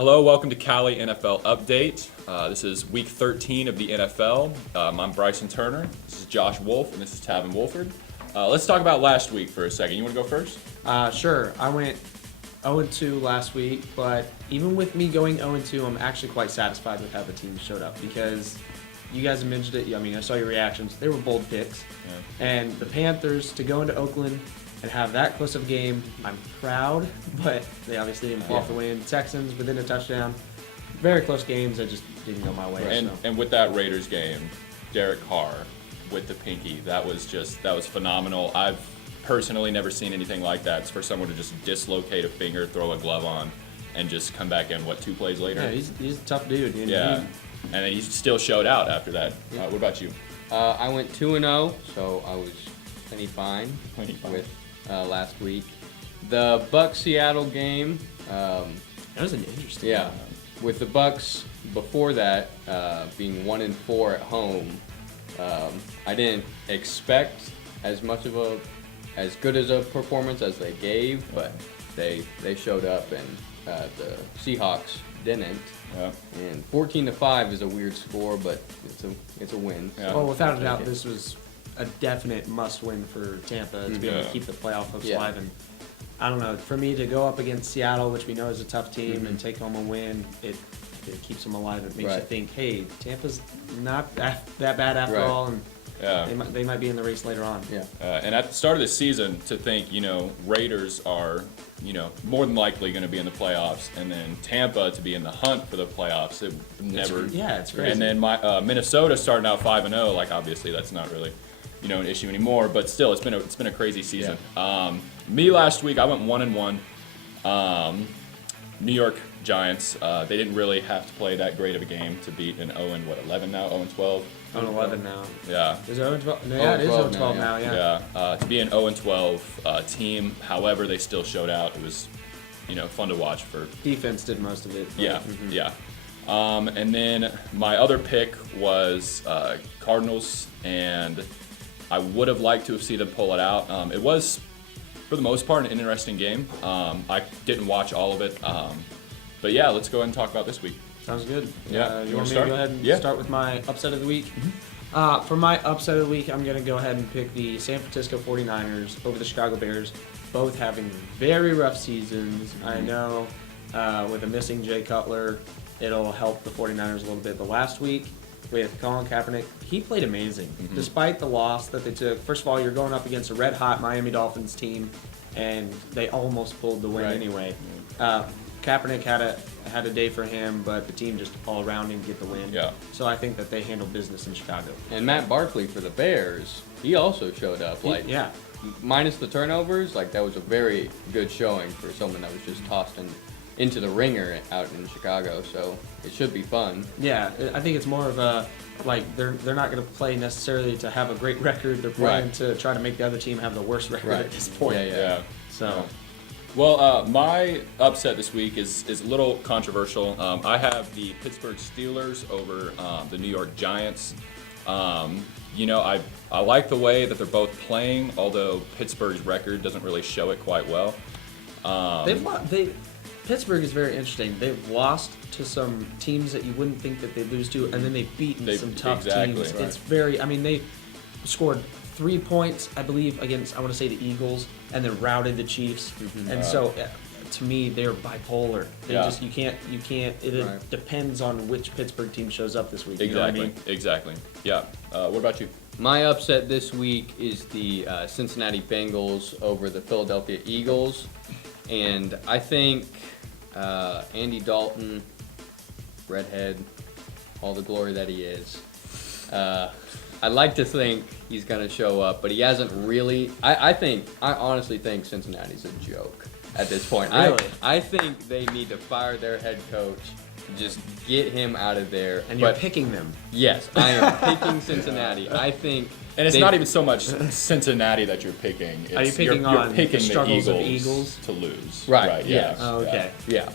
Hello, welcome to Cowley NFL Update. This is week 13 of the NFL. I'm Bryson Turner, this is Josh Wolf, and this is Taven Wohlford. Let's talk about last week for a second. You want to go first? Sure. I went 0-2 last week, but even with me going 0-2, I'm actually quite satisfied with how the team showed up because you guys mentioned it. I mean, I saw your reactions. They were bold picks. Yeah. And the Panthers, to go into Oakland and have that close of a game, I'm proud, but they obviously didn't pull off the win. Texans within a touchdown. Very close games that just didn't go my way. And with that Raiders game, Derek Carr with the pinky, that was phenomenal. I've personally never seen anything like that. It's for someone to just dislocate a finger, throw a glove on, and just come back in, 2 plays later? Yeah, he's a tough dude. And then he still showed out after that. Yeah. What about you? I went 2-0, so I was plenty fine with last week. The Bucs-Seattle game. That was an interesting one. With the Bucs before that being 1-4 at home, I didn't expect as good as a performance as they gave, but they showed up and the Seahawks didn't. Yeah. And 14-5 is a weird score, but it's a win. Yeah. Well, without a doubt, this was a definite must-win for Tampa to be able to keep the playoff hopes alive. And I don't know, for me to go up against Seattle, which we know is a tough team, and take home a win, it keeps them alive. It makes you think, hey, Tampa's not that bad after all, and they might be in the race later on. Yeah. And at the start of the season, to think, Raiders are, more than likely going to be in the playoffs, and then Tampa to be in the hunt for the playoffs, it's crazy. And then Minnesota starting out 5-0, obviously that's not really, an issue anymore, but still, it's been a crazy season. Yeah. Me last week, I went 1-1. New York Giants, they didn't really have to play that great of a game to beat an 0-11 now, 0-12. 0-11 now. Yeah. Is it 0-12? No, yeah, it is 0-12 now, Yeah. To be an 0-12 team, however, they still showed out. It was, fun to watch for. Defense did most of it. Yeah. And then my other pick was Cardinals, and I would have liked to have seen them pull it out. It was, for the most part, an interesting game. I didn't watch all of it. But yeah, let's go ahead and talk about this week. Sounds good. Yeah. You want me to go ahead and start with my upset of the week? Mm-hmm. For my upset of the week, I'm going to go ahead and pick the San Francisco 49ers over the Chicago Bears, both having very rough seasons. Mm-hmm. I know with a missing Jay Cutler, it'll help the 49ers a little bit. But last week with Colin Kaepernick, he played amazing. Mm-hmm. Despite the loss that they took, first of all, you're going up against a red-hot Miami Dolphins team, and they almost pulled the win anyway. Kaepernick had a day for him, but the team just all around didn't get the win. Yeah. So I think that they handled business in Chicago. And Matt Barkley for the Bears, he also showed up. Minus the turnovers, that was a very good showing for someone that was just tossed into the ringer out in Chicago. So it should be fun. Yeah, I think it's more of a they're not going to play necessarily to have a great record. They're playing to try to make the other team have the worst record at this point. Yeah. So. Well, my upset this week is a little controversial. I have the Pittsburgh Steelers over the New York Giants. I like the way that they're both playing, although Pittsburgh's record doesn't really show it quite well. Pittsburgh is very interesting. They've lost to some teams that you wouldn't think that they'd lose to, and then they've beaten some tough teams. Right. It's they scored 3 points, I believe, against, I want to say, the Eagles, and then routed the Chiefs. Mm-hmm. And so, to me, they're bipolar. You can't. It depends on which Pittsburgh team shows up this week. Exactly. You know what I mean? Exactly. Yeah. What about you? My upset this week is the Cincinnati Bengals over the Philadelphia Eagles, and I think Andy Dalton, redhead, all the glory that he is. I'd like to think he's going to show up, but he hasn't really. I honestly think Cincinnati's a joke at this point. Really? I think they need to fire their head coach, just get him out of there. And you're picking them. Yes, I am picking Cincinnati. I think. And it's not even so much Cincinnati that you're picking. Are you picking you're picking the struggles of Eagles to lose? Right. Yeah. Oh, okay. Yeah.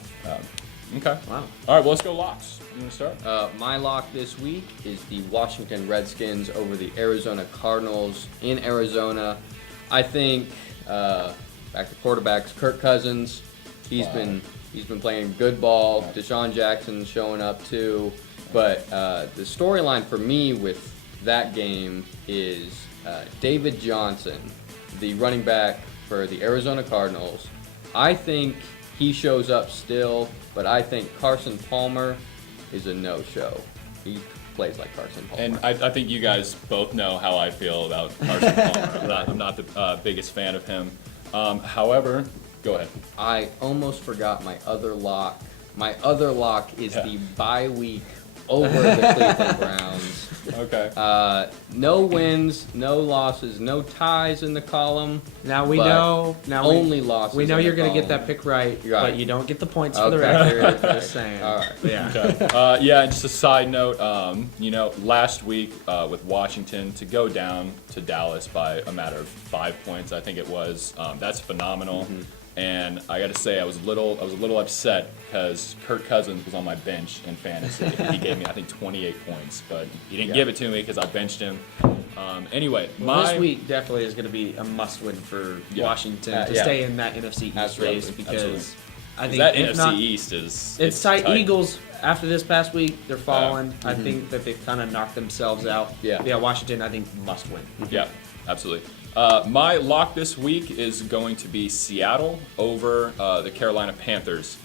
Okay. Wow. All right. Well, let's go locks. You want to start? My lock this week is the Washington Redskins over the Arizona Cardinals in Arizona. I think back to quarterbacks, Kirk Cousins. He's been He's been playing good ball. Deshaun Jackson's showing up too. But the storyline for me with that game is David Johnson, the running back for the Arizona Cardinals. I think he shows up still, but I think Carson Palmer is a no-show. He plays like Carson Palmer. And I think you guys both know how I feel about Carson Palmer. I'm not the biggest fan of him. However, go ahead. I almost forgot my other lock. My other lock is the bye week over the Cleveland Browns. Okay. No wins, no losses, no ties in the column. Now we but know. only losses. We know in you're the going to get column. that pick right, Right. but you don't get the points for the Okay. record. Just saying. All right. Yeah. Okay. Yeah, and just a side note, last week with Washington to go down to Dallas by a matter of 5 points, I think it was. That's phenomenal. Mm-hmm. And I got to say, I was a little upset because Kirk Cousins was on my bench in fantasy. He gave me, I think, 28 points, but he didn't give it to me because I benched him. Anyway, Well, this week definitely is going to be a must-win for Washington to stay in that NFC East Absolutely. race because Absolutely. I think that if NFC not, East is it's tight. Eagles after this past week they're falling. I Mm-hmm. think that they've kind of knocked themselves out. Yeah. Washington I think must win. Yeah, absolutely. My lock this week is going to be Seattle over the Carolina Panthers.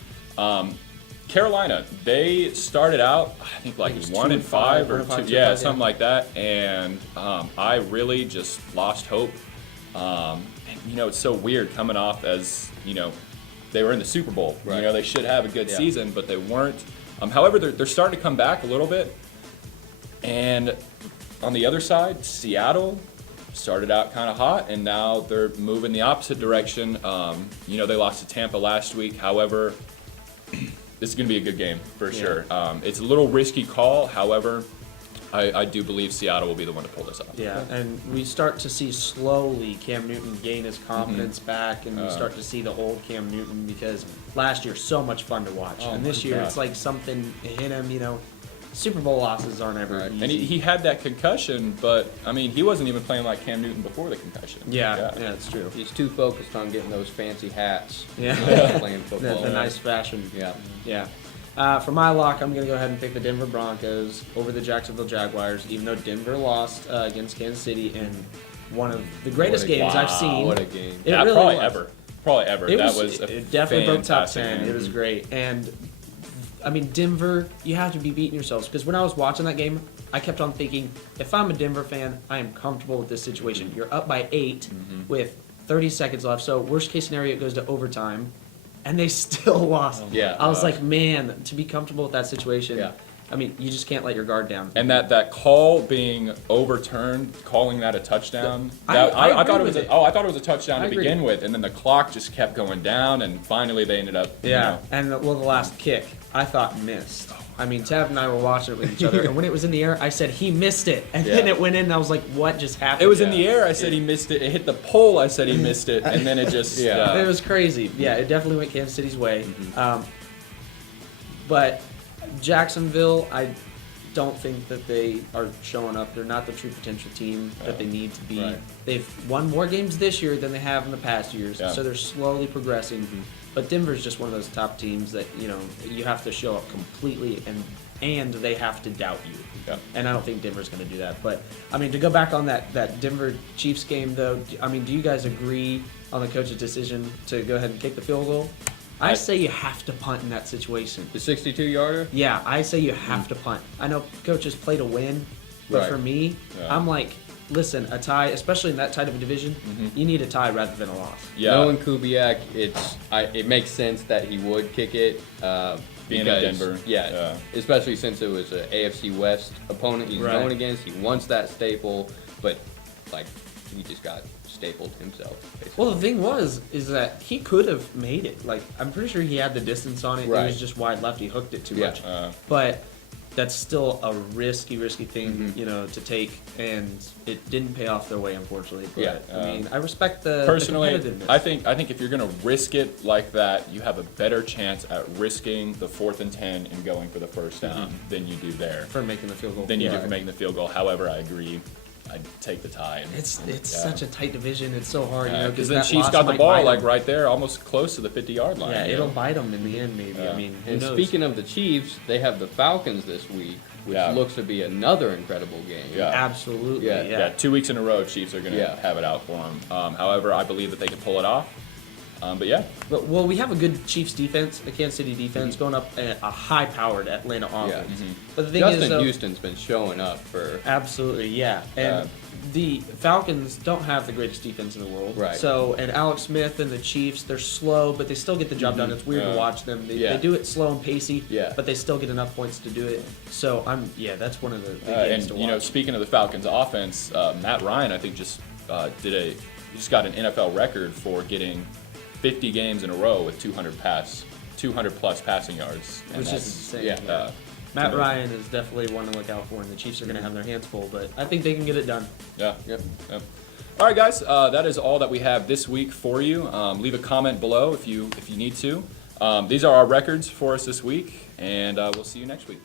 Carolina, they started out, I think, like I think it was 1 and 5 or 1 and 5, 2, 2 yeah, and 5, something like that. And I really just lost hope. And, it's so weird coming off as, they were in the Super Bowl. Right. They should have a good Yeah. season, but they weren't. However, they're starting to come back a little bit. And on the other side, Seattle started out kind of hot, and now they're moving the opposite direction. They lost to Tampa last week. However, this is going to be a good game for sure. It's a little risky call. However, I do believe Seattle will be the one to pull this off. Yeah, and we start to see slowly Cam Newton gain his confidence back, and we start to see the old Cam Newton because last year so much fun to watch, and this year it's like something hit him. Super Bowl losses aren't ever easy. And he had that concussion, but he wasn't even playing like Cam Newton before the concussion. yeah, it's true. He's too focused on getting those fancy hats. Yeah. Playing The football. nice fashion. Yeah. Yeah. For my lock, I'm going to go ahead and pick the Denver Broncos over the Jacksonville Jaguars, even though Denver lost against Kansas City in one of the greatest What a games game. I've seen. What a game. It Yeah, really probably was. ever. Probably ever. It That was it definitely broke top fantastic 10. game. It was great. And, Denver, you have to be beating yourselves. Because when I was watching that game, I kept on thinking, if I'm a Denver fan, I am comfortable with this situation. You're up by 8 with 30 seconds left. So worst case scenario, it goes to overtime. And they still lost. Yeah. I was like, man, to be comfortable with that situation, Yeah. you just can't let your guard down. And that call being overturned, calling that a touchdown. I I agree thought it with was. it. I thought it was a touchdown I to agree. begin with, and then the clock just kept going down, and finally they ended up. And the last kick, I thought missed. Tav and I were watching it with each other, and when it was in the air, I said he missed it, and then Yeah. it went in, and I was like, what just happened? It was in the air. I said he missed it. It hit the pole. I said he missed it, and then it just. It was crazy. Yeah, it definitely went Kansas City's way. But Jacksonville, I don't think that they are showing up. They're not the true potential team that they need to be. Right. They've won more games this year than they have in the past years, Yeah. so they're slowly progressing. But Denver's just one of those top teams that you have to show up completely, and they have to doubt you. Yeah. And I don't think Denver's going to do that. But to go back on that Denver Chiefs game though, do you guys agree on the coach's decision to go ahead and kick the field goal? I say you have to punt in that situation. The 62-yarder? Yeah, I say you have to punt. I know coaches play to win, but Right. for me, Yeah. I'm like, listen, a tie, especially in that tight of a division, you need a tie rather than a loss. Yeah. Knowing Kubiak, it makes sense that he would kick it. Being in because, Denver. Yeah, Yeah. especially since it was an AFC West opponent he's Right. going against. He wants that staple, but he just got stapled himself. Basically. Well, the thing is that he could have made it. I'm pretty sure he had the distance on it. It Right. was just wide left. He hooked it too Yeah. much. But that's still a risky thing, to take, and it didn't pay off their way, unfortunately. But, Yeah, I respect the Personally, the competitiveness. I think if you're gonna risk it like that, you have a better chance at risking the 4th and 10 and going for the first down than you do there. for making the field goal. Than you do Right. for making the field goal. However, I agree. I'd take the tie. And, It's yeah. such a tight division. It's so hard, you know, Because because then that Chiefs loss got the might ball bite like 'em. right there, almost close to the 50-yard line. Yeah, you it'll know? bite them in the end, maybe. Yeah. I mean, who And knows? speaking of the Chiefs, they have the Falcons this week, which Yeah. looks to be another incredible game. Yeah. Absolutely, Yeah. yeah. Yeah, 2 weeks in a row, Chiefs are going to Yeah. have it out for them. However, I believe that they can pull it off. But yeah, But, well, we have a good Chiefs defense, the Kansas City defense, going up a high-powered Atlanta offense. But the thing Justin is, though, Houston's been showing up for. absolutely, yeah. And the Falcons don't have the greatest defense in the world. Right. So, and Alex Smith and the Chiefs, they're slow, but they still get the job done. It's weird to watch them. They do it slow and pacey, Yeah. but they still get enough points to do it. So, that's one of the big games and to you know, watch. speaking of the Falcons offense, Matt Ryan, I think just got an NFL record for getting 50 games in a row with 200 plus passing yards. And Which is that's- insane. Yeah. Matt Ryan is definitely one to look out for, and the Chiefs are going to have their hands full, but I think they can get it done. Yeah. Yep. Yep. All right, guys. That is all that we have this week for you. Leave a comment below if you need to. These are our records for us this week, and we'll see you next week.